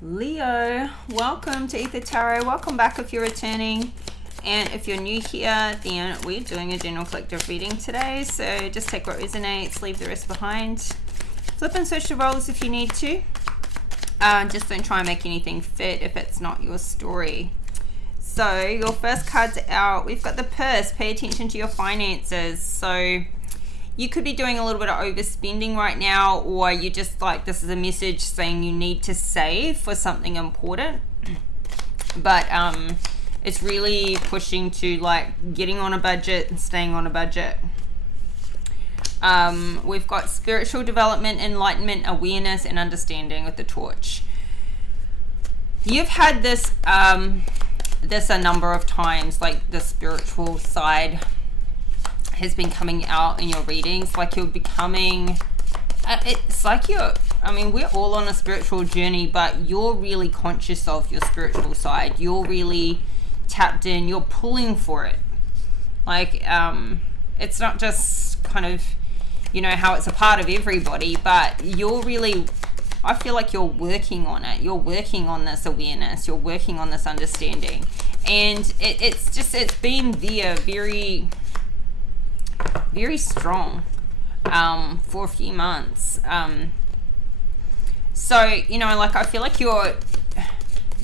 Leo, welcome to Ether Tarot. Welcome back if you're returning. And if you're new here, then we're doing a general collective reading today. So just take what resonates, leave the rest behind. Flip and switch the roles if you need to. Just don't try and make anything fit if it's not your story. So your first card's out. We've got the purse. Pay attention to your finances. So you could be doing a little bit of overspending right now, or you just like, this is a message saying you need to save for something important. But it's really pushing to like getting on a budget and staying on a budget. We've got spiritual development, enlightenment, awareness, and understanding with the torch. You've had this a number of times, like the spiritual side has been coming out in your readings, like you're becoming, it's like we're all on a spiritual journey, but you're really conscious of your spiritual side. You're really tapped in, you're pulling for it. Like, it's not just kind of, how it's a part of everybody, but you're really, I feel like you're working on it. You're working on this awareness. You're working on this understanding. And it's been there very, very strong for a few months. So, I feel like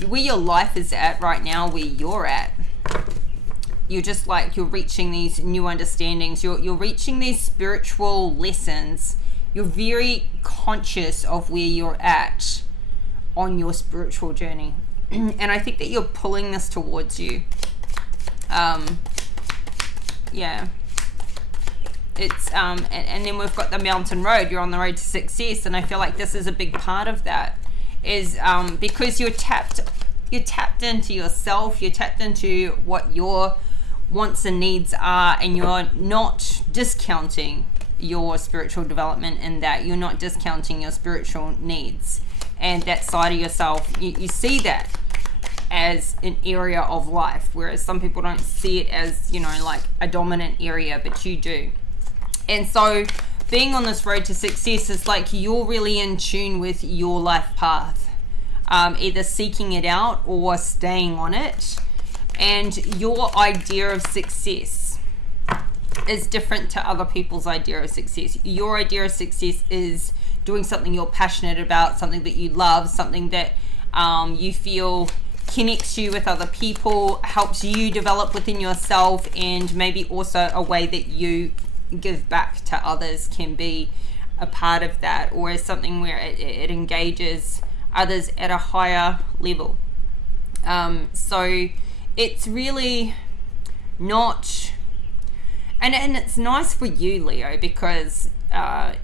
where your life is at right now, where you're at, you're just like, you're reaching these new understandings. You're reaching these spiritual lessons. You're very conscious of where you're at on your spiritual journey. And I think that you're pulling this towards you. Yeah. It's and then we've got the mountain road. You're on the road to success, and I feel like this is a big part of that, is because you're tapped into yourself. You're tapped into what your wants and needs are, and you're not discounting your spiritual development in that. You're not discounting your spiritual needs and that side of yourself. You see that as an area of life, whereas some people don't see it as, like a dominant area, but you do. And so being on this road to success is like you're really in tune with your life path, either seeking it out or staying on it. And your idea of success is different to other people's idea of success. Your idea of success is doing something you're passionate about, something that you love, something that you feel connects you with other people, helps you develop within yourself, and maybe also a way that you give back to others can be a part of that, or is something where it engages others at a higher level. So it's really not, and it's nice for you, Leo, because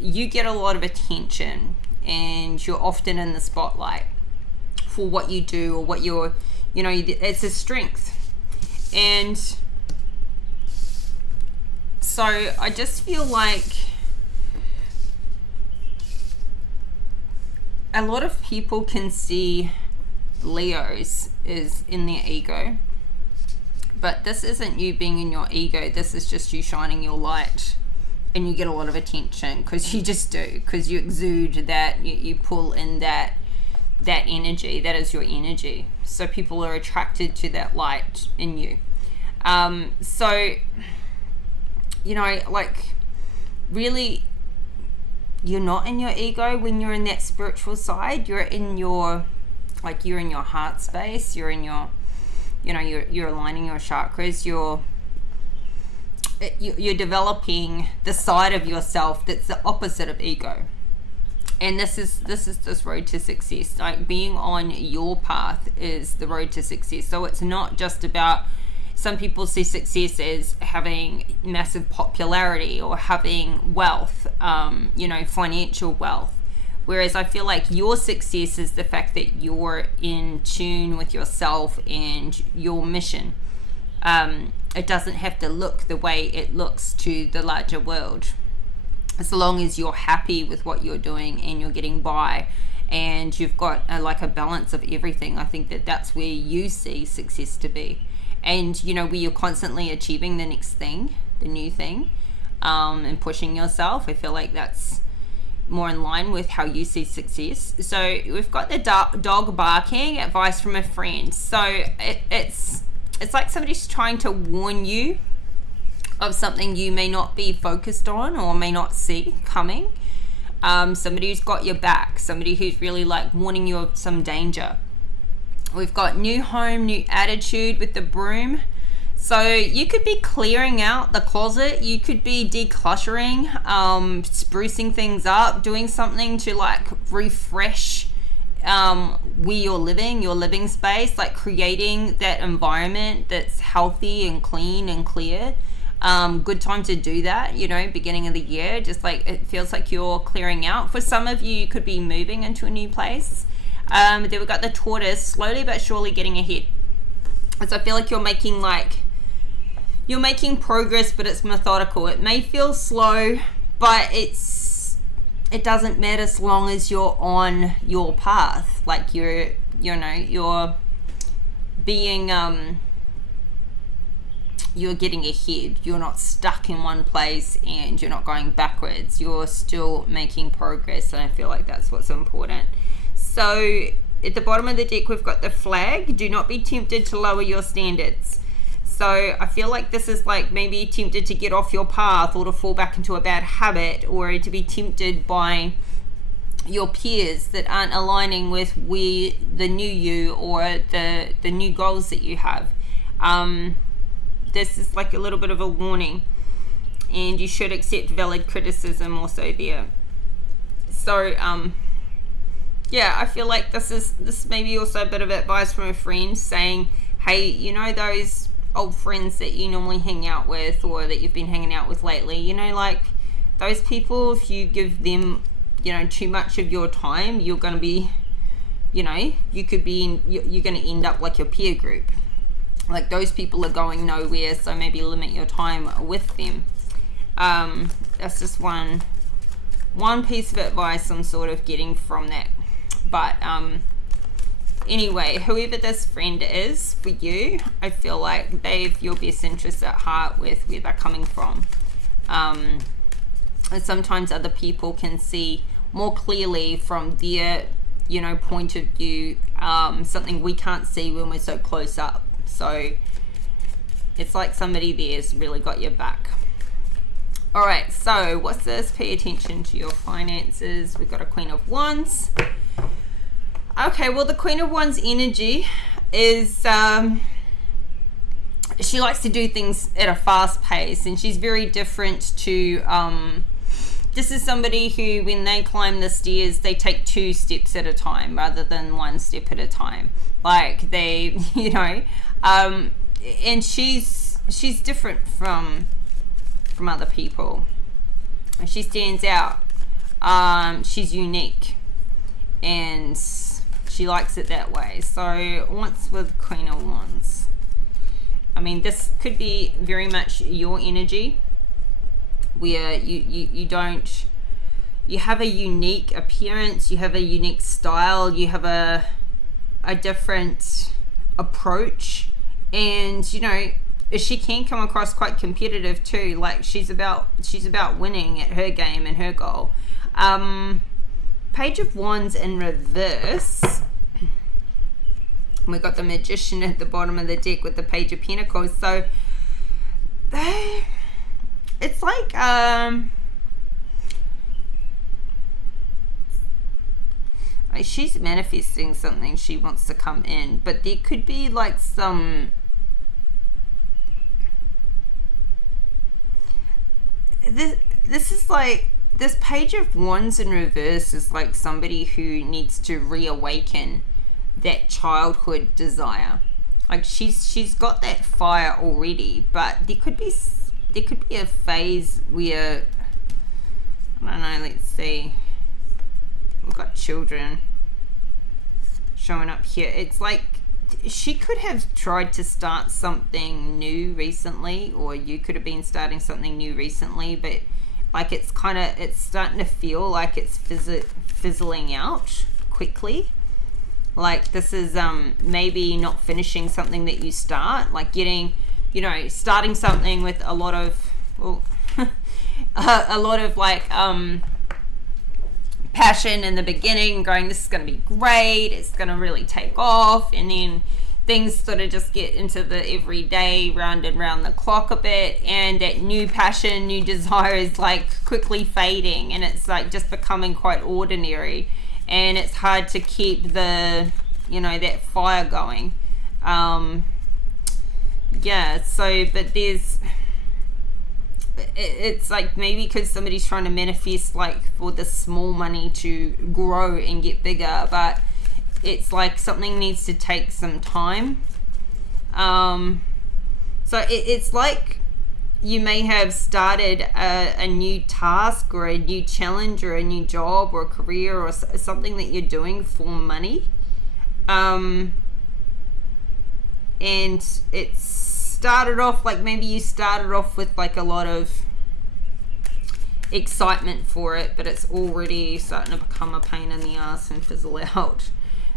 you get a lot of attention and you're often in the spotlight for what you do or what you're, it's a strength. And so I just feel like a lot of people can see Leos is in their ego, but this isn't you being in your ego. This is just you shining your light, and you get a lot of attention because you just do, because you exude that, you pull in that energy. That is your energy. So people are attracted to that light in you. So, like, really, you're not in your ego when you're in that spiritual side. You're in your heart space. You're in your, you're aligning your chakras. You're developing the side of yourself that's the opposite of ego. And this is this road to success. Like, being on your path is the road to success. So it's not just about, some people see success as having massive popularity or having wealth, financial wealth. Whereas I feel like your success is the fact that you're in tune with yourself and your mission. It doesn't have to look the way it looks to the larger world. As long as you're happy with what you're doing and you're getting by and you've got a balance of everything, I think that's where you see success to be. And, where you're constantly achieving the next thing, the new thing, and pushing yourself. I feel like that's more in line with how you see success. So we've got the dog barking, advice from a friend. So it's like somebody's trying to warn you of something you may not be focused on or may not see coming. Somebody who's got your back, somebody who's really like warning you of some danger. We've got new home, new attitude with the broom. So you could be clearing out the closet, you could be decluttering, sprucing things up, doing something to like refresh where you're living, your living space, like creating that environment that's healthy and clean and clear. Good time to do that, beginning of the year, just like it feels like you're clearing out. For some of you could be moving into a new place. Then we've got the tortoise, slowly but surely getting ahead. So I feel like you're making progress, but it's methodical. It may feel slow, but it doesn't matter as long as you're on your path. Like you're being you're getting ahead. You're not stuck in one place and you're not going backwards. You're still making progress, and I feel like that's what's important. So at the bottom of the deck, we've got the flag. Do not be tempted to lower your standards. So I feel like this is like maybe tempted to get off your path or to fall back into a bad habit, or to be tempted by your peers that aren't aligning with the new you or the new goals that you have. This is like a little bit of a warning, and you should accept valid criticism also there. So yeah, I feel like this may be also a bit of advice from a friend saying, hey, those old friends that you normally hang out with or that you've been hanging out with lately, like those people, if you give them, too much of your time, you're going to be, you're going to end up like your peer group. Like those people are going nowhere, so maybe limit your time with them. That's just one piece of advice I'm sort of getting from that. But anyway, whoever this friend is for you, I feel like they have your best interests at heart with where they're coming from. And sometimes other people can see more clearly from their, point of view, something we can't see when we're so close up. So it's like somebody there's really got your back. All right, so what's this? Pay attention to your finances. We've got a Queen of Wands. Okay, well, the Queen of Wands energy is she likes to do things at a fast pace, and she's very different to this is somebody who, when they climb the stairs, they take 2 steps at a time rather than 1 step at a time. Like they, and she's different from other people. She stands out. She's unique, and she likes it that way. So what's with Queen of Wands? I mean, this could be very much your energy, where you have a unique appearance, you have a unique style, you have a different approach, and she can come across quite competitive too. Like she's about winning at her game and her goal. Page of Wands in reverse. We got the Magician at the bottom of the deck with the Page of Pentacles. So it's like she's manifesting something she wants to come in, but there could be like some this is like this Page of Wands in reverse is like somebody who needs to reawaken that childhood desire. Like she's got that fire already, but there could be a phase where, I don't know, let's see, we've got children showing up here. It's like she could have tried to start something new recently, or you could have been starting something new recently, but like it's starting to feel like it's fizzling out quickly. Like this is maybe not finishing something that you start, like getting, starting something with a lot of, a lot of like passion in the beginning, going, this is going to be great, it's going to really take off, and then things sort of just get into the everyday, round and round the clock a bit, and that new passion, new desire is like quickly fading, and it's like just becoming quite ordinary, and it's hard to keep the, you know, that fire going. Yeah, so, but it's like maybe because somebody's trying to manifest like for the small money to grow and get bigger, but it's like something needs to take some time. So it's like you may have started a new task or a new challenge or a new job or a career or something that you're doing for money, and it's started off like, maybe you started off with like a lot of excitement for it, but it's already starting to become a pain in the ass and fizzle out.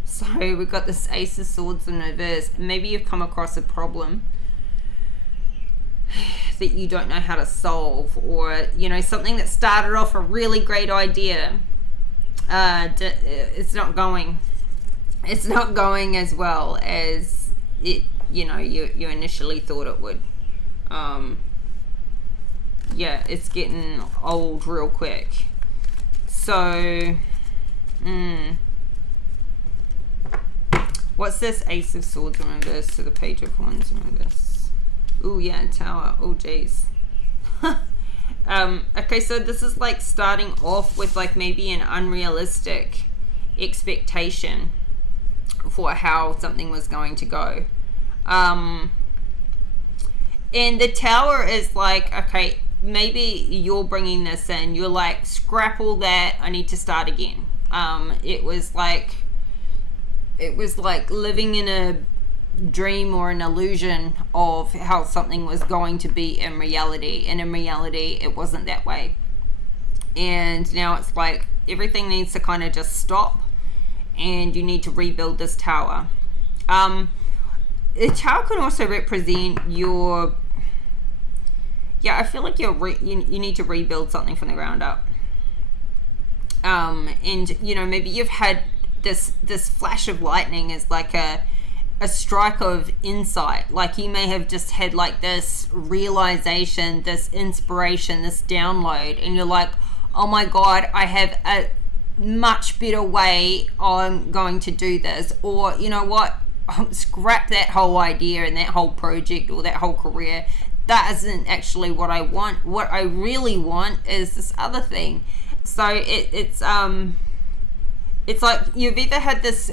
So we've got this Ace of Swords in reverse. Maybe you've come across a problem that you don't know how to solve, or, you know, something that started off a really great idea. It's not going as well as it, you know, you initially thought it would. Yeah, it's getting old real quick. So, what's this Ace of Swords in reverse to the Page of Wands in reverse? Ooh, yeah, Tower. Oh, jeez. Okay, so this is like starting off with like maybe an unrealistic expectation for how something was going to go. And the Tower is like, okay, maybe you're bringing this in, you're like, scrap all that, I need to start again. It was like living in a dream or an illusion of how something was going to be in reality, and in reality it wasn't that way. And now it's like everything needs to kind of just stop, and you need to rebuild this Tower. The Tower can also represent your, I feel like you need to rebuild something from the ground up. And you know, maybe you've had this flash of lightning is like a strike of insight. Like you may have just had like this realization, this inspiration, this download, and you're like, oh my god, I have a much better way I'm going to do this. Or, you know what, scrap that whole idea and that whole project or that whole career. That isn't actually what I want. What I really want is this other thing. So it's like you've either had this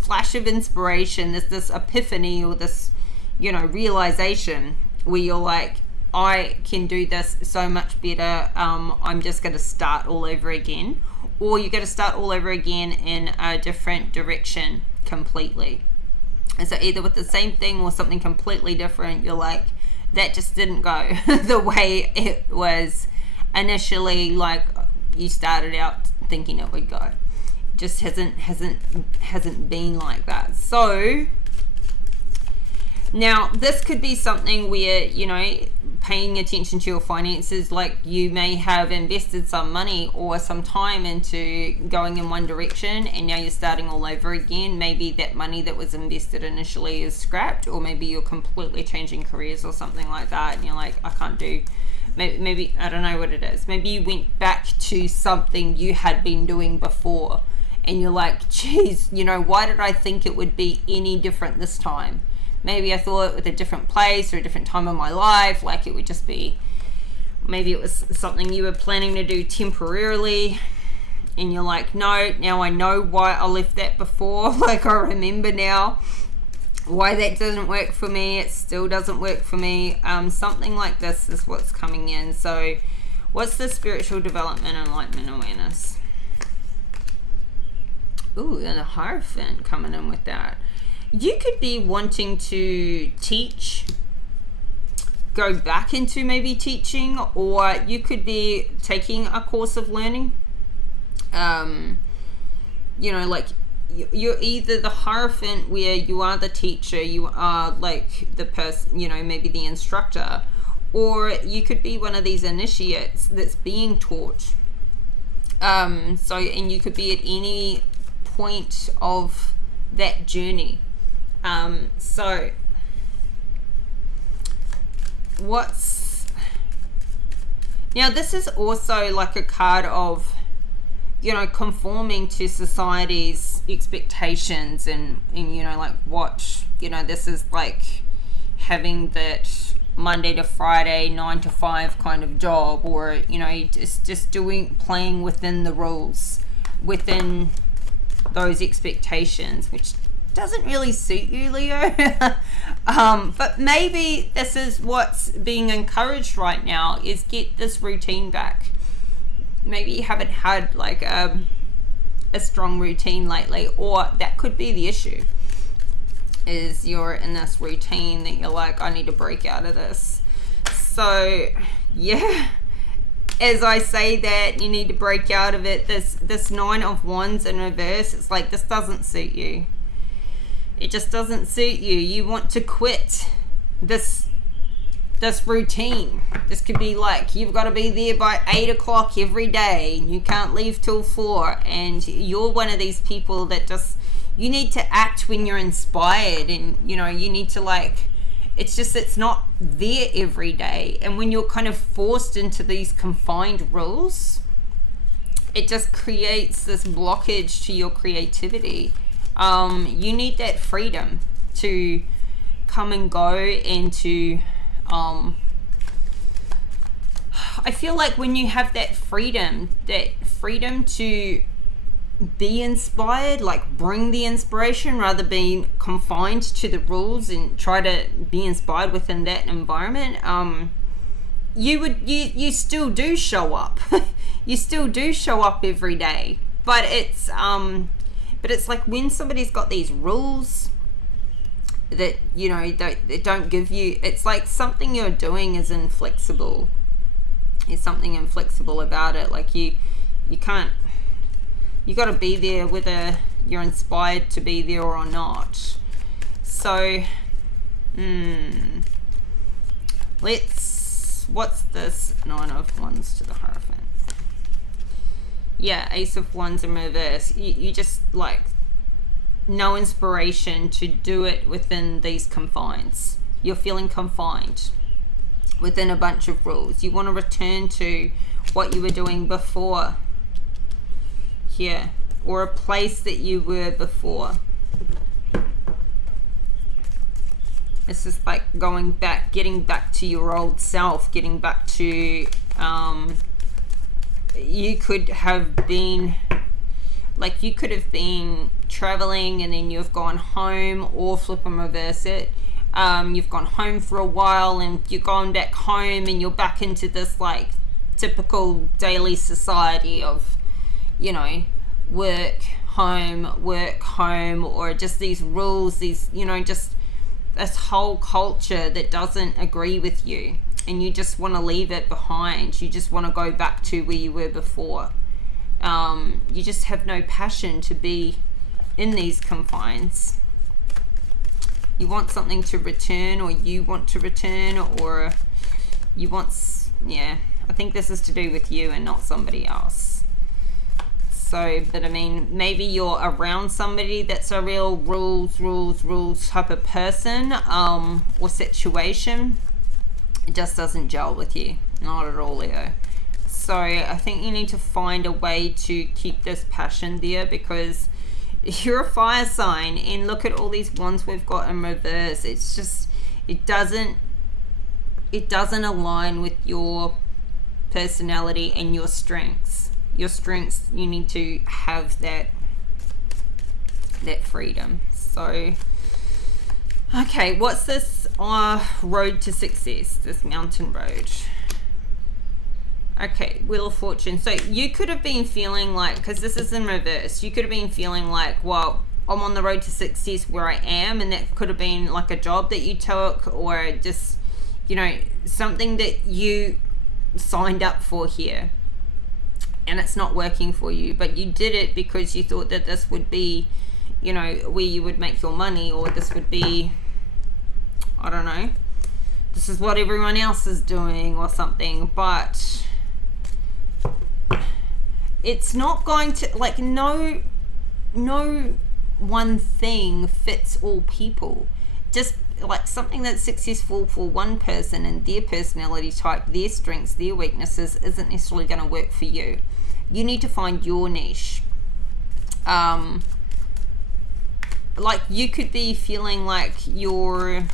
flash of inspiration, this epiphany, or this, you know, realization where you're like, I can do this so much better. I'm just going to start all over again. Or you're going to start all over again in a different direction completely. And so either with the same thing or something completely different, you're like, that just didn't go the way it was initially, like you started out thinking it would go. Just hasn't been like that. So now this could be something where, you know, paying attention to your finances, like you may have invested some money or some time into going in one direction, and now you're starting all over again. Maybe that money that was invested initially is scrapped, or maybe you're completely changing careers or something like that, and you're like, I can't do, maybe I don't know what it is. Maybe you went back to something you had been doing before, and you're like, geez, you know, why did I think it would be any different this time? Maybe I thought with a different place or a different time of my life, like it would just be, maybe it was something you were planning to do temporarily, and you're like, no, now I know why I left that before. Like I remember now why that didn't work for me. It still doesn't work for me. Something like this is what's coming in. So what's the spiritual development, enlightenment, awareness? Ooh, and a Hierophant coming in with that. You could be wanting to teach, go back into maybe teaching, or you could be taking a course of learning. You know, like you're either the Hierophant where you are the teacher, you are like the person, you know, maybe the instructor, or you could be one of these initiates that's being taught. So, and you could be at any point of that journey. So now this is also like a card of, you know, conforming to society's expectations, and you know, like what, you know, this is like having that Monday to Friday 9 to 5 kind of job, or you know, just playing within the rules, within those expectations, which doesn't really suit you, Leo. But maybe this is what's being encouraged right now, is get this routine back. Maybe you haven't had like a strong routine lately, or that could be the issue, is you're in this routine that you're like, I need to break out of this. So yeah, as I say that you need to break out of it, this 9 of Wands in reverse, it's like, this doesn't suit you. It just doesn't suit you. You want to quit this routine. This could be like, you've got to be there by 8 o'clock every day, and you can't leave till 4, and you're one of these people that just, you need to act when you're inspired, and you know, you need to like, it's not there every day. And when you're kind of forced into these confined rules, it just creates this blockage to your creativity. You need that freedom to come and go, and to I feel like when you have that freedom to be inspired, like bring the inspiration rather than being confined to the rules, and try to be inspired within that environment, you still do show up. You still do show up every day, but it's like when somebody's got these rules that, you know, they don't give you, it's like something you're doing is inflexible. There's something inflexible about it. Like you can't, you got to be there whether you're inspired to be there or not. So what's this 9 of Wands to the Hierophant? Yeah, Ace of Wands in reverse. You just like no inspiration to do it within these confines. You're feeling confined within a bunch of rules. You want to return to what you were doing before here, or a place that you were before. This is like going back, getting back to your old self, getting back to you could have been traveling, and then you've gone home, or flip and reverse it. You've gone home for a while, and you're going back home, and you're back into this like typical daily society of, you know, work home, or just these rules, these, you know, just this whole culture that doesn't agree with you, and you just want to leave it behind. You just want to go back to where you were before. You just have no passion to be in these confines. You want something to return, or you want to return, or you want, yeah, I think this is to do with you and not somebody else. So, but I mean, maybe you're around somebody that's a real rules type of person, or situation. It just doesn't gel with you. Not at all, Leo. So I think you need to find a way to keep this passion there, because you're a fire sign, and look at all these wands we've got in reverse. It's just, it doesn't align with your personality and your strengths. Your strengths, you need to have that freedom. So okay, what's this road to success, this mountain road? Okay, Wheel of Fortune. So you could have been feeling like, because this is in reverse, you could have been feeling like, well, I'm on the road to success where I am, and that could have been like a job that you took, or just, you know, something that you signed up for here, and it's not working for you, but you did it because you thought that this would be, you know, where you would make your money, or this would be, I don't know, this is what everyone else is doing or something. But it's not going to, like, no one thing fits all people. Just like something that's successful for one person and their personality type, their strengths, their weaknesses, isn't necessarily going to work for you. You need to find your niche. Like, you could be feeling like you're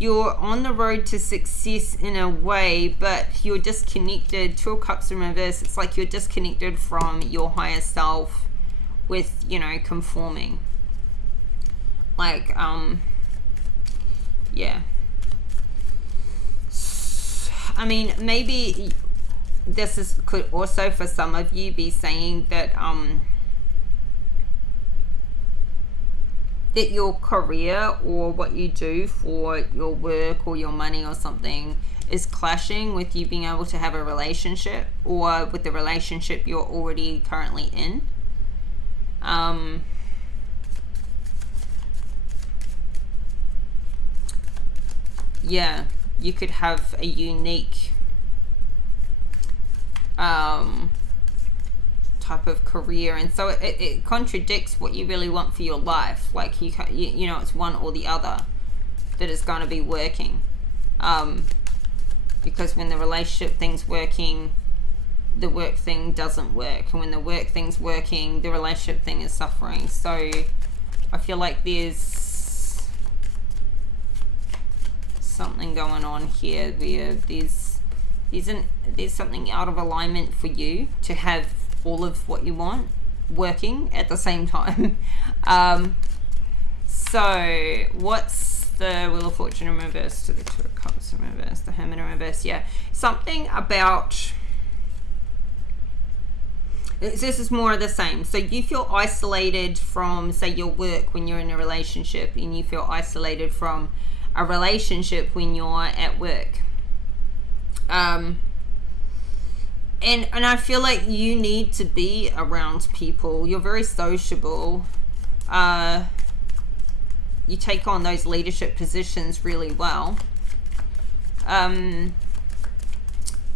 on the road to success in a way, but you're disconnected. 2 of Cups in reverse, it's like you're disconnected from your higher self with, conforming. Like, yeah. I mean, maybe this could also, for some of you, be saying that, that your career or what you do for your work or your money or something is clashing with you being able to have a relationship, or with the relationship you're already currently in. Yeah, you could have a unique type of career, and so it contradicts what you really want for your life. Like, you it's one or the other that is going to be working, because when the relationship thing's working, the work thing doesn't work, and when the work thing's working, the relationship thing is suffering. So I feel like there's something going on here where there's something out of alignment for you to have all of what you want working at the same time. So what's the Wheel of Fortune in reverse to the 2 of Cups in reverse, the Hermit in reverse? Yeah, something about this is more of the same. So you feel isolated from, say, your work when you're in a relationship, and you feel isolated from a relationship when you're at work. And I feel like you need to be around people. You're very sociable. You take on those leadership positions really well.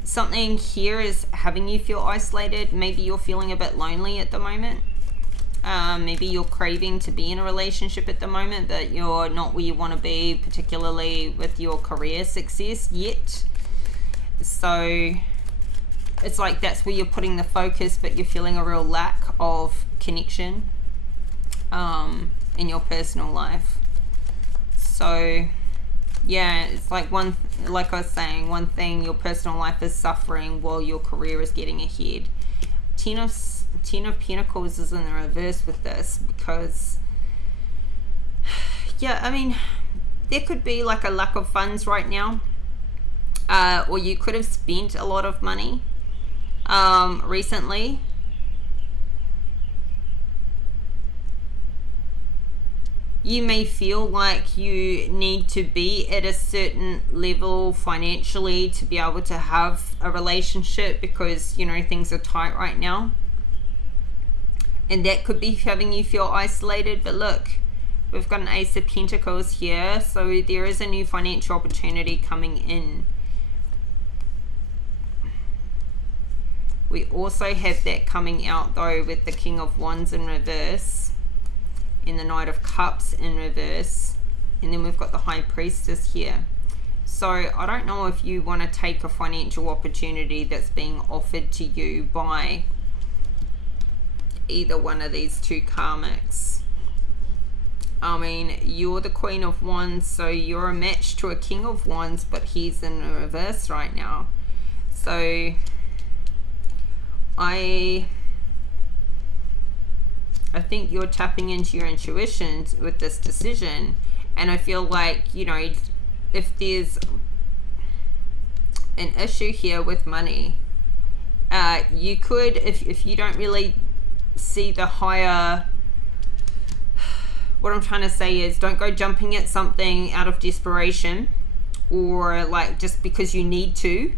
Something here is having you feel isolated. Maybe you're feeling a bit lonely at the moment. Maybe you're craving to be in a relationship at the moment, but you're not where you want to be, particularly with your career success yet. So it's like that's where you're putting the focus, but you're feeling a real lack of connection in your personal life. So yeah, it's like like I was saying, one thing, your personal life is suffering while your career is getting ahead. Ten of Pentacles is in the reverse with this, because yeah, I mean, there could be like a lack of funds right now, or you could have spent a lot of money recently. You may feel like you need to be at a certain level financially to be able to have a relationship, because things are tight right now, and that could be having you feel isolated. But look, we've got an Ace of Pentacles here, so there is a new financial opportunity coming in. We also have that coming out though with the King of Wands in reverse and the Knight of Cups in reverse, and then we've got the High Priestess here. So I don't know if you want to take a financial opportunity that's being offered to you by either one of these 2 karmics. I mean, you're the Queen of Wands, so you're a match to a King of Wands, but he's in reverse right now. So I think you're tapping into your intuition with this decision, and I feel like, if there's an issue here with money, you could, if you don't really see the higher, what I'm trying to say is, don't go jumping at something out of desperation, or like just because you need to.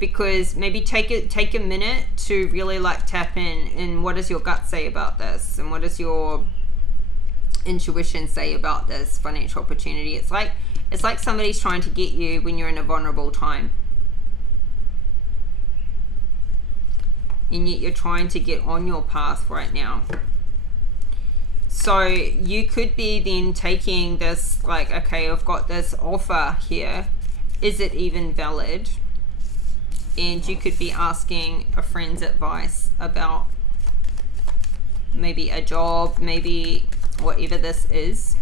Because maybe take a minute to really like tap in, and what does your gut say about this, and what does your intuition say about this financial opportunity. It's like somebody's trying to get you when you're in a vulnerable time. and yet you're trying to get on your path right now. So you could be then taking this like, okay, I've got this offer here, is it even valid? And you could be asking a friend's advice about maybe a job, maybe whatever this is.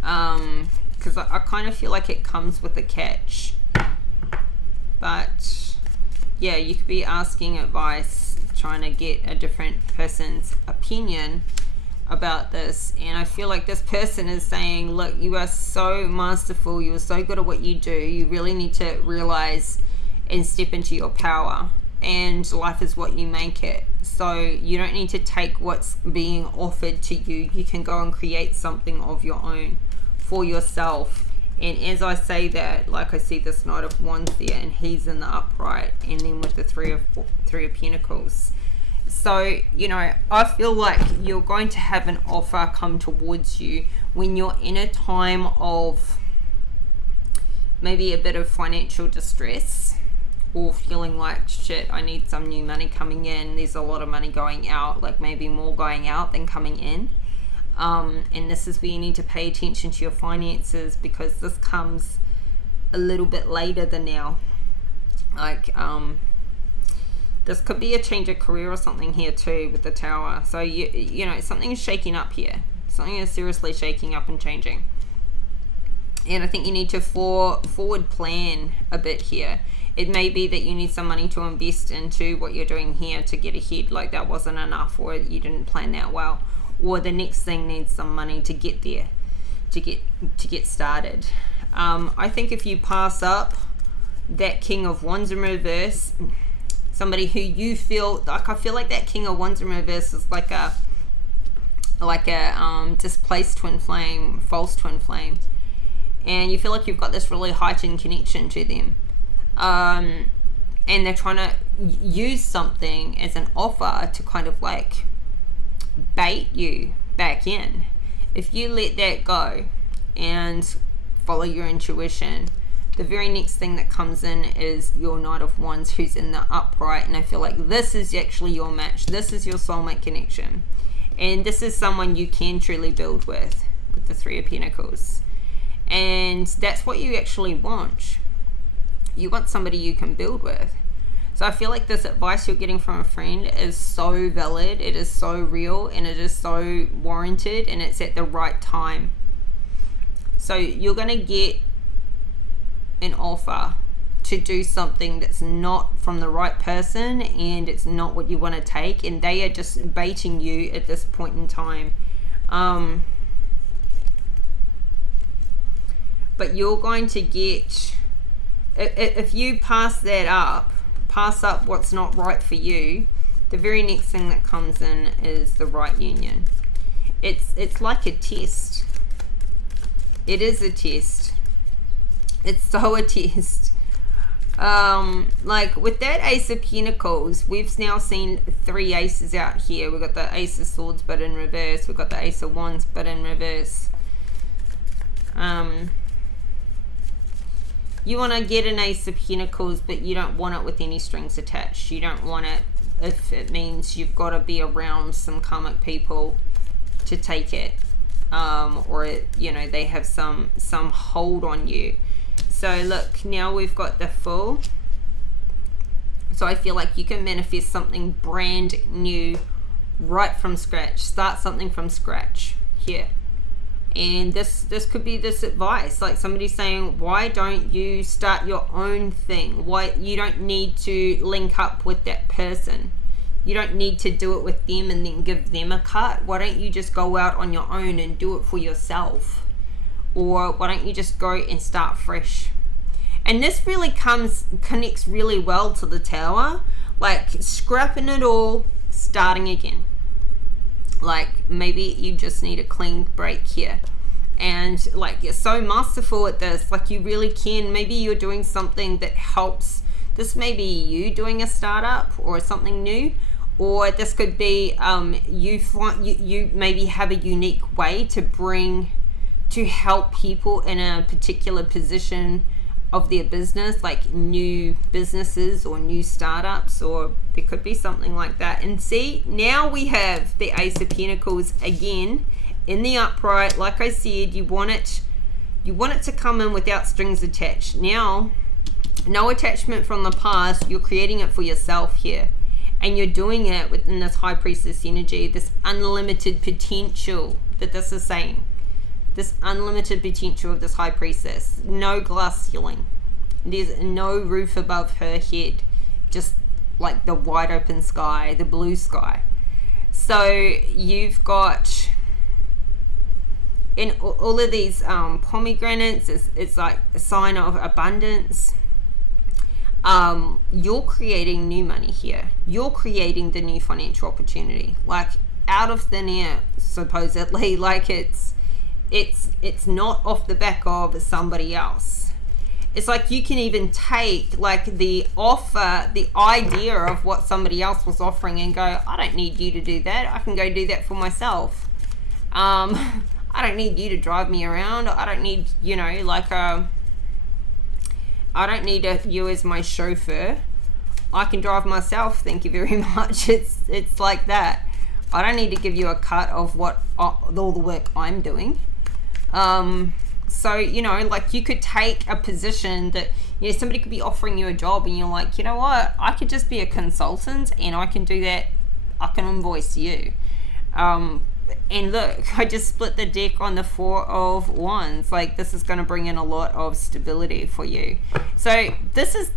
Because I kind of feel like it comes with a catch. But yeah, you could be asking advice, trying to get a different person's opinion about this. And I feel like this person is saying, look, you are so masterful, you're so good at what you do, you really need to realize and step into your power, and life is what you make it. So you don't need to take what's being offered to you. You can go and create something of your own for yourself. And as I say that, like I see this Knight of Wands there, and he's in the upright, and then with the Three of Pentacles. So, you know, I feel like you're going to have an offer come towards you when you're in a time of maybe a bit of financial distress, or feeling like, shit, I need some new money coming in. There's a lot of money going out, like maybe more going out than coming in. And this is where you need to pay attention to your finances, because this comes a little bit later than now. Like, this could be a change of career or something here too with the Tower. So you know, something is shaking up here. Something is seriously shaking up and changing. And I think you need to forward plan a bit here. It may be that you need some money to invest into what you're doing here to get ahead, like that wasn't enough, or you didn't plan that well, or the next thing needs some money to get there, to get started. I think if you pass up that King of Wands in reverse, somebody who you feel like, I feel like that King of Wands in reverse is like a displaced twin flame, false twin flame, and you feel like you've got this really heightened connection to them. And they're trying to use something as an offer to kind of like bait you back in. If you let that go and follow your intuition, the very next thing that comes in is your Knight of Wands, who's in the upright. And I feel like this is actually your match. This is your soulmate connection, and this is someone you can truly build with the Three of Pentacles. And that's what you actually want. You want somebody you can build with. So I feel like this advice you're getting from a friend is so valid, it is so real, and it is so warranted, and it's at the right time. So you're going to get an offer to do something that's not from the right person, and it's not what you want to take, and they are just baiting you at this point in time. But you're going to get, if you pass up what's not right for you, the very next thing that comes in is the right union. It's like a test. It is a test. It's so a test. Like with that Ace of Pentacles, we've now seen 3 aces out here. We've got the Ace of Swords but in reverse. We've got the Ace of Wands but in reverse. You want to get an Ace of Pentacles, but you don't want it with any strings attached. You don't want it if it means you've got to be around some karmic people to take it, or you know, they have some hold on you. So look, now we've got the Fool. So I feel like you can manifest something brand new right from scratch. Start something from scratch here. And this could be this advice, like somebody saying, why don't you start your own thing? Why you don't need to link up with that person. You don't need to do it with them and then give them a cut. Why don't you just go out on your own and do it for yourself? Or why don't you just go and start fresh? And this really connects really well to the Tower, like scrapping it all, starting again. Like maybe you just need a clean break here, and like you're so masterful at this, like you really can. Maybe you're doing something that helps. This may be you doing a startup or something new, or this could be you maybe have a unique way to help people in a particular position of their business, like new businesses or new startups, or there could be something like that. And see, now we have the Ace of Pentacles again in the upright. Like I said, you want it to come in without strings attached. Now, no attachment from the past. You're creating it for yourself here, and you're doing it within this High Priestess energy, this unlimited potential that this is saying. This unlimited potential of this High Priestess. No glass ceiling. There's no roof above her head. Just like the wide open sky, the blue sky. So you've got, in all of these pomegranates, it's like a sign of abundance. You're creating new money here. You're creating the new financial opportunity. Like out of thin air, supposedly. Like it's not off the back of somebody else. It's like you can even take like the offer, the idea of what somebody else was offering and go, I don't need you to do that. I can go do that for myself. I don't need you to drive me around. I don't need, I don't need you as my chauffeur. I can drive myself. Thank you very much. It's like that. I don't need to give you a cut of all the work I'm doing. So, like you could take a position that, somebody could be offering you a job and you're like, you know what, I could just be a consultant and I can do that. I can invoice you. And look, I just split the deck on the Four of Wands. Like this is going to bring in a lot of stability for you. So this is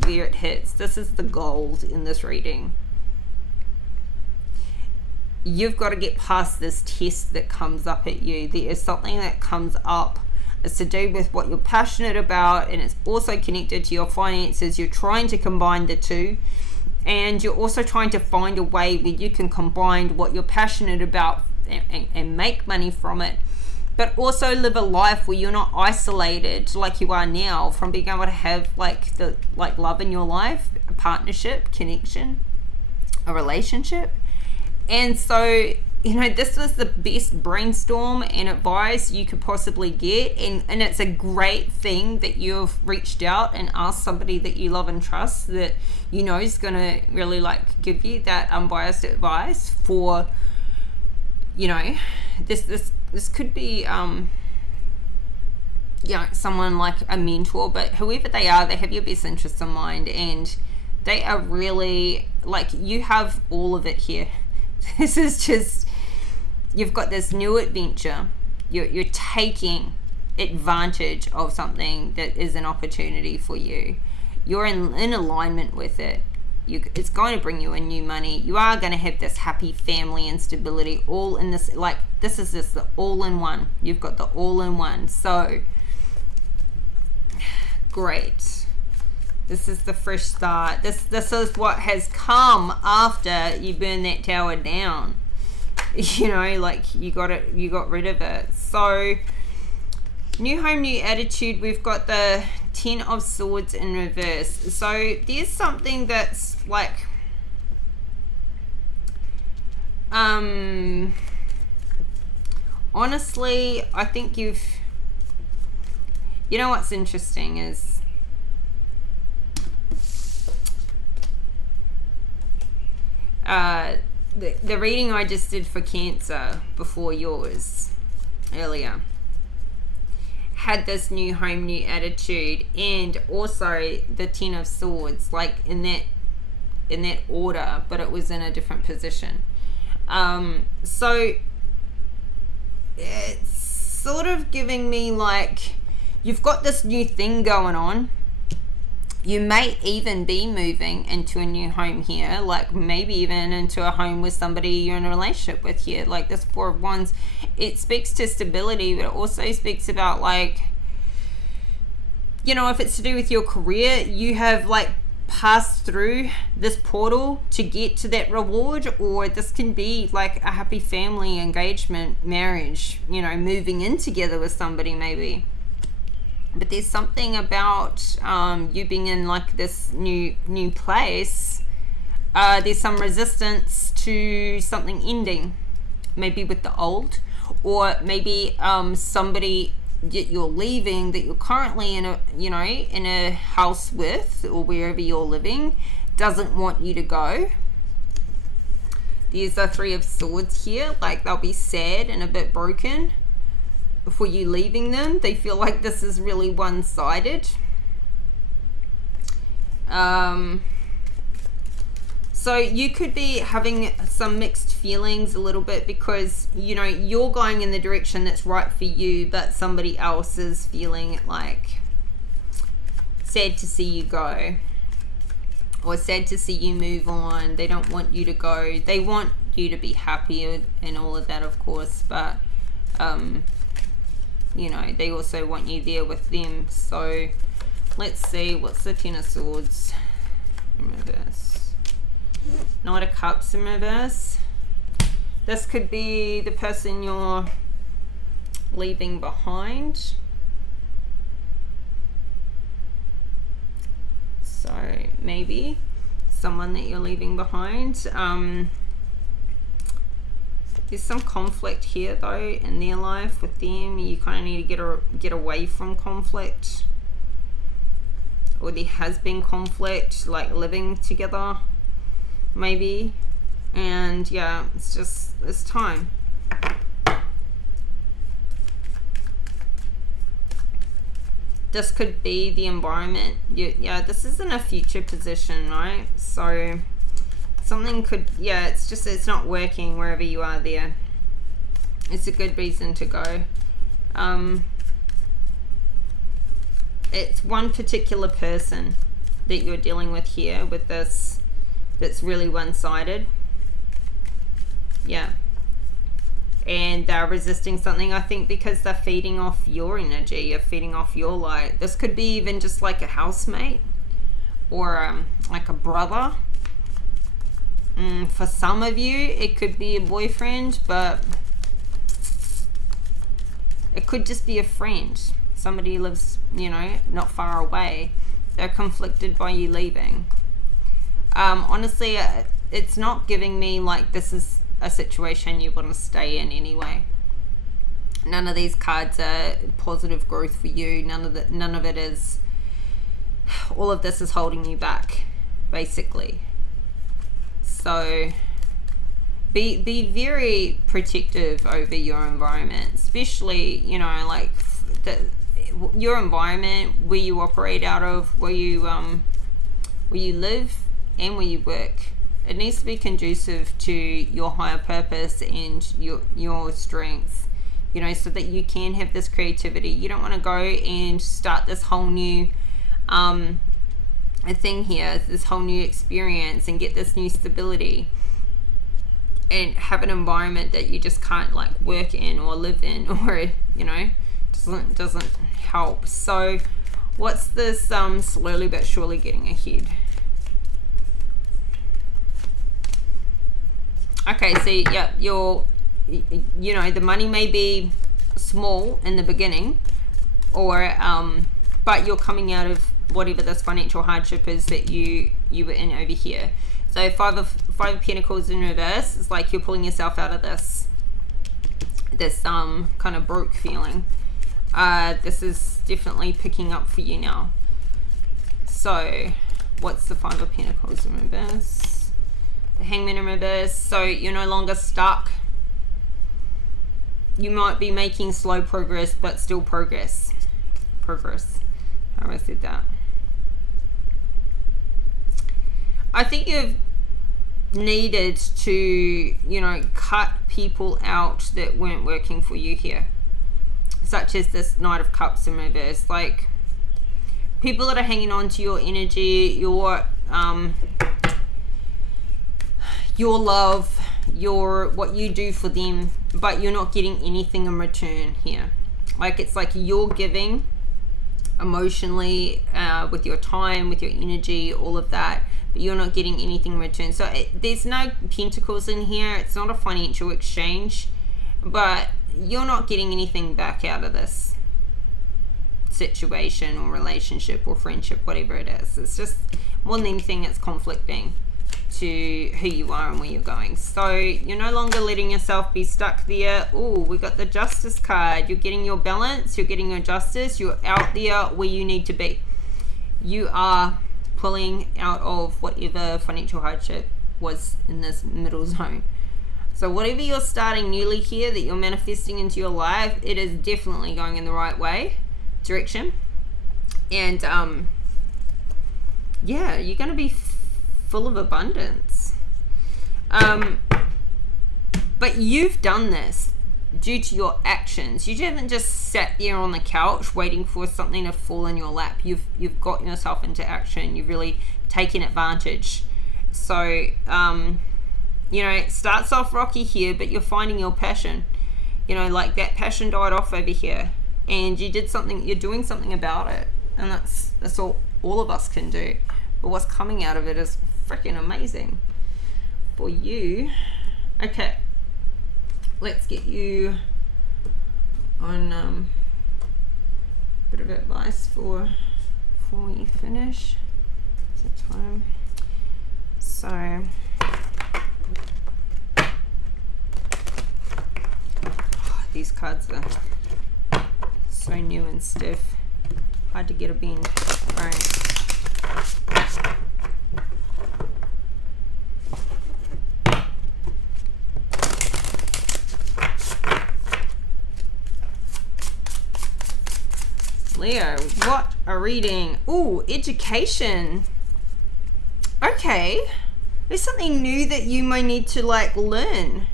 where it hits. This is the gold in this reading. You've got to get past this test that comes up at you. There is something that comes up. It's to do with what you're passionate about, and it's also connected to your finances. You're trying to combine the two, and you're also trying to find a way where you can combine what you're passionate about and make money from it, but also live a life where you're not isolated like you are now, from being able to have like love in your life, a partnership, connection, a relationship. And so, this was the best brainstorm and advice you could possibly get. And it's a great thing that you've reached out and asked somebody that you love and trust that is going to really give you that unbiased advice for, this could be, someone like a mentor, but whoever they are, they have your best interests in mind, and they are really you have all of it here. This is just, you've got this new adventure. You're taking advantage of something that is an opportunity for you. You're in alignment with it. It's going to bring you in new money. You are going to have this happy family and stability all in this. This is just the all-in-one. You've got the all-in-one. So, great. This is the fresh start. This is what has come after you burn that tower down. You got rid of it. So, new home, new attitude. We've got the 10 of Swords in reverse. So there's something that's honestly, I think what's interesting is, the reading I just did for Cancer before yours earlier had this new home, new attitude, and also the 10 of Swords, in that order, but it was in a different position. So it's sort of giving me you've got this new thing going on. You may even be moving into a new home here, maybe even into a home with somebody you're in a relationship with here. This Four of Wands, it speaks to stability, but it also speaks about if it's to do with your career, you have passed through this portal to get to that reward, or this can be a happy family, engagement, marriage, moving in together with somebody maybe. But there's something about you being in this new place. There's some resistance to something ending, maybe with the old, or maybe somebody you're leaving, that you're currently in a, you know, in a house with, or wherever you're living, doesn't want you to go. There's the Three of Swords here. Like, they'll be sad and a bit broken for you leaving them. They feel like this is really one-sided. So you could be having some mixed feelings a little bit, because, you know, you're going in the direction that's right for you, but somebody else is feeling like sad to see you go, or sad to see you move on. They don't want you to go. They want you to be happy and all of that, of course, but you know, they also want you there with them. So let's see, what's the Ten of Swords in reverse? Knight of Cups in reverse. This could be the person you're leaving behind. So maybe someone that you're leaving behind. There's some conflict here though in their life with them. You kind of need to get away from conflict, or there has been conflict, like living together maybe, and yeah, it's time. This could be the environment. Yeah, this isn't a future position, right? So something could, yeah, it's not working wherever you are there. It's a good reason to go. It's one particular person that you're dealing with here with this, that's really one-sided. Yeah. And they're resisting something, I think, because they're feeding off your energy, you're feeding off your light. This could be even just like a housemate, or like a brother. For some of you, it could be a boyfriend, but it could just be a friend. Somebody lives, you know, not far away. They're conflicted by you leaving. Honestly, it's not giving me like this is a situation you want to stay in anyway. None of these cards are positive growth for you. None of it is. All of this is holding you back, basically. So be very protective over your environment, especially, you know, like your environment, where you operate out of, where you live and where you work. It needs to be conducive to your higher purpose and your strengths, you know, so that you can have this creativity. You don't want to go and start this whole new thing here, this whole new experience, and get this new stability and have an environment that you just can't like work in or live in, or, you know, doesn't help. So what's this slowly but surely getting ahead? Okay, so yeah, you know, the money may be small in the beginning, or but you're coming out of whatever this financial hardship is that you were in over here. So five of Pentacles in reverse is like you're pulling yourself out of this kind of broke feeling. This is definitely picking up for you now. So what's the Five of Pentacles in reverse? The Hangman in reverse. So you're no longer stuck. You might be making slow progress, but still progress. How I said that. I think you've needed to, you know, cut people out that weren't working for you here, such as this Knight of Cups in reverse. Like people that are hanging on to your energy, your love, what you do for them, but you're not getting anything in return here. Like it's like you're giving emotionally, with your time, with your energy, all of that, but you're not getting anything in return. So there's no pentacles in here. It's not a financial exchange, but you're not getting anything back out of this situation or relationship or friendship, whatever it is. It's just more than anything, it's conflicting. to who you are and where you're going. So you're no longer letting yourself be stuck there. Oh, we got the justice card. You're getting your balance, you're getting your justice, you're out there where you need to be. You are pulling out of whatever financial hardship was in this middle zone. So whatever you're starting newly here that you're manifesting into your life, it is definitely going in the right direction. And yeah, you're going to be full of abundance. But you've done this due to your actions. You haven't just sat there on the couch waiting for something to fall in your lap. You've gotten yourself into action. You've really taken advantage. So it starts off rocky here, but you're finding your passion. Like that passion died off over here, and you did something. You're doing something about it, and that's all of us can do. But what's coming out of it is freaking amazing for you. Okay, let's get you on a bit of advice before we finish. Is it time? So these cards are so new and stiff, hard to get a bend. All right. Leo, what a reading. Ooh, education. Okay, there's something new that you may need to learn,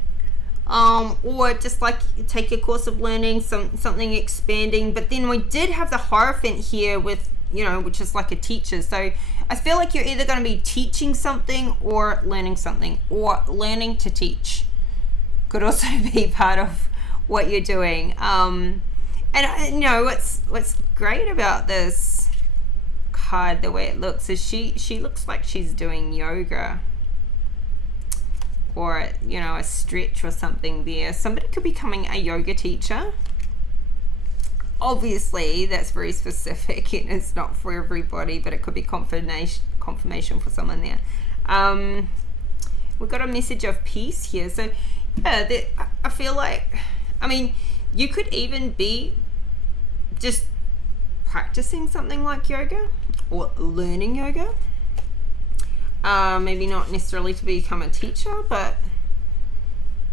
or just take a course of learning, something expanding. But then we did have the Hierophant here with, which is like a teacher. So I feel like you're either going to be teaching something or learning something, or learning to teach could also be part of what you're doing. And what's great about this card, the way it looks, is she looks like she's doing yoga, or a stretch or something there. Somebody could be becoming a yoga teacher. Obviously that's very specific and it's not for everybody, but it could be confirmation for someone there. We've got a message of peace here. So yeah, I feel like, you could even be just practicing something like yoga or learning yoga. Maybe not necessarily to become a teacher, but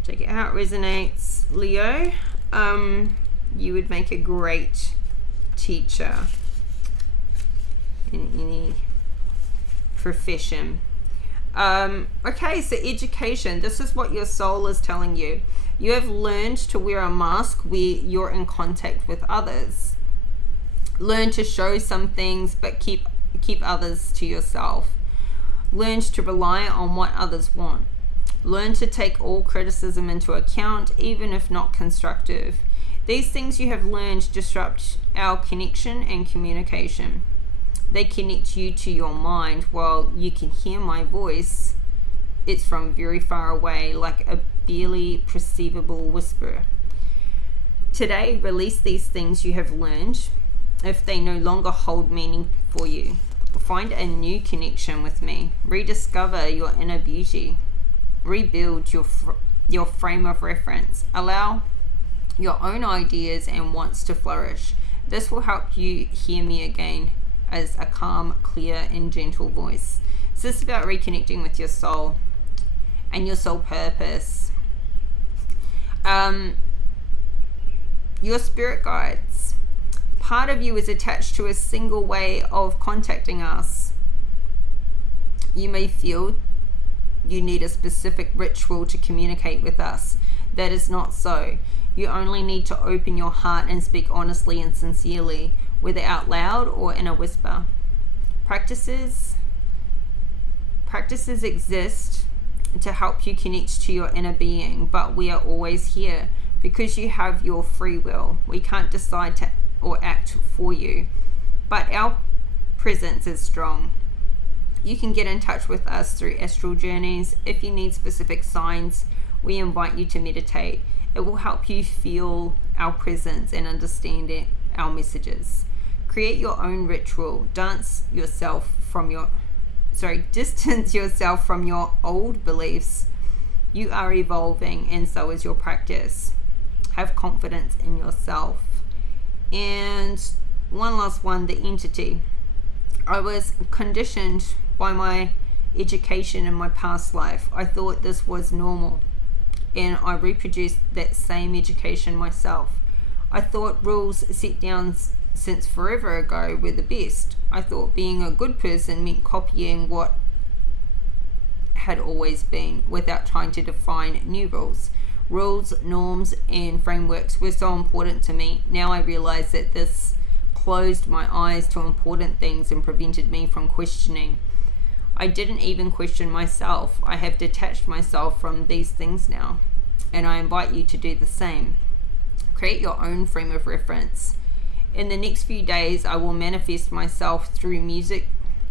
check it out. Resonates, Leo. You would make a great teacher in any profession. Okay, so education. This is what your soul is telling you. You have learned to wear a mask where you're in contact with others. Learn to show some things, but keep others to yourself. Learn to rely on what others want. Learn to take all criticism into account, even if not constructive. These things you have learned disrupt our connection and communication. They connect you to your mind. While you can hear my voice, it's from very far away, like a barely perceivable whisper. Today, release these things you have learned if they no longer hold meaning for you. Find a new connection with me. Rediscover your inner beauty. Rebuild your frame of reference. Allow your own ideas and wants to flourish. This will help you hear me again as a calm, clear, and gentle voice. So this is about reconnecting with your soul and your soul purpose. Your spirit guides. Part of you is attached to a single way of contacting us. You may feel you need a specific ritual to communicate with us. That is not so. You only need to open your heart and speak honestly and sincerely, whether out loud or in a whisper. Practices exist to help you connect to your inner being, but we are always here because you have your free will. We can't decide to or act for you, but our presence is strong. You can get in touch with us through astral journeys. If you need specific signs, we invite you to meditate. It will help you feel our presence and understand our messages. Create your own ritual. Dance yourself from your distance yourself from your old beliefs. You are evolving, and so is your practice. Have confidence in yourself. And one last one, the entity. I was conditioned by my education in my past life. I thought this was normal, and I reproduced that same education myself. I thought rules set down since forever ago were the best. I thought being a good person meant copying what had always been without trying to define new rules. Rules, norms, and frameworks were so important to me. Now I realize that this closed my eyes to important things and prevented me from questioning. I didn't even question myself. I have detached myself from these things now, and I invite you to do the same. Create your own frame of reference. In the next few days, I will manifest myself through music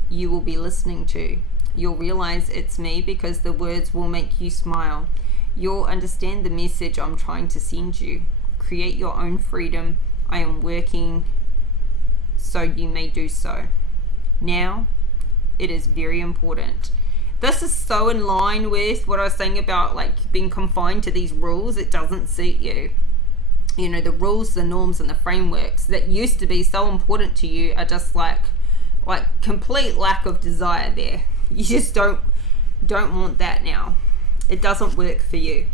you will be listening to. You'll realize it's me because the words will make you smile. You'll understand the message I'm trying to send you. Create your own freedom. I am working so you may do so. Now, it is very important. This is so in line with what I was saying about like being confined to these rules. It doesn't suit you. You know, the rules, the norms, and the frameworks that used to be so important to you are just like complete lack of desire there. You just don't want that now. It doesn't work for you.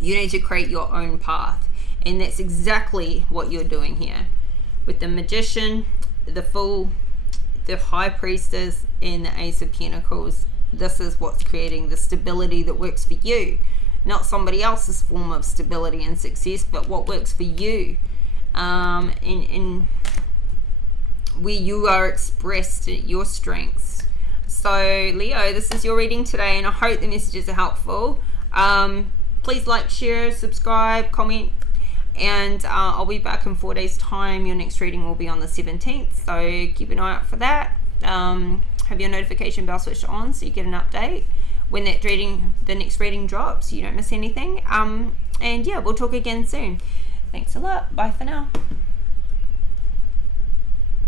You need to create your own path, and that's exactly what you're doing here with the Magician, the Fool, the High Priestess, and the Ace of Pentacles. This is what's creating the stability that works for you, not somebody else's form of stability and success, but what works for you, in where you are expressed your strengths. So Leo, this is your reading today, and I hope the messages are helpful. Please like, share, subscribe, comment, and I'll be back in 4 days time. Your next reading will be on the 17th, so keep an eye out for that. Have your notification bell switched on so you get an update when the next reading drops, so you don't miss anything. And yeah, we'll talk again soon. Thanks a lot. Bye for now.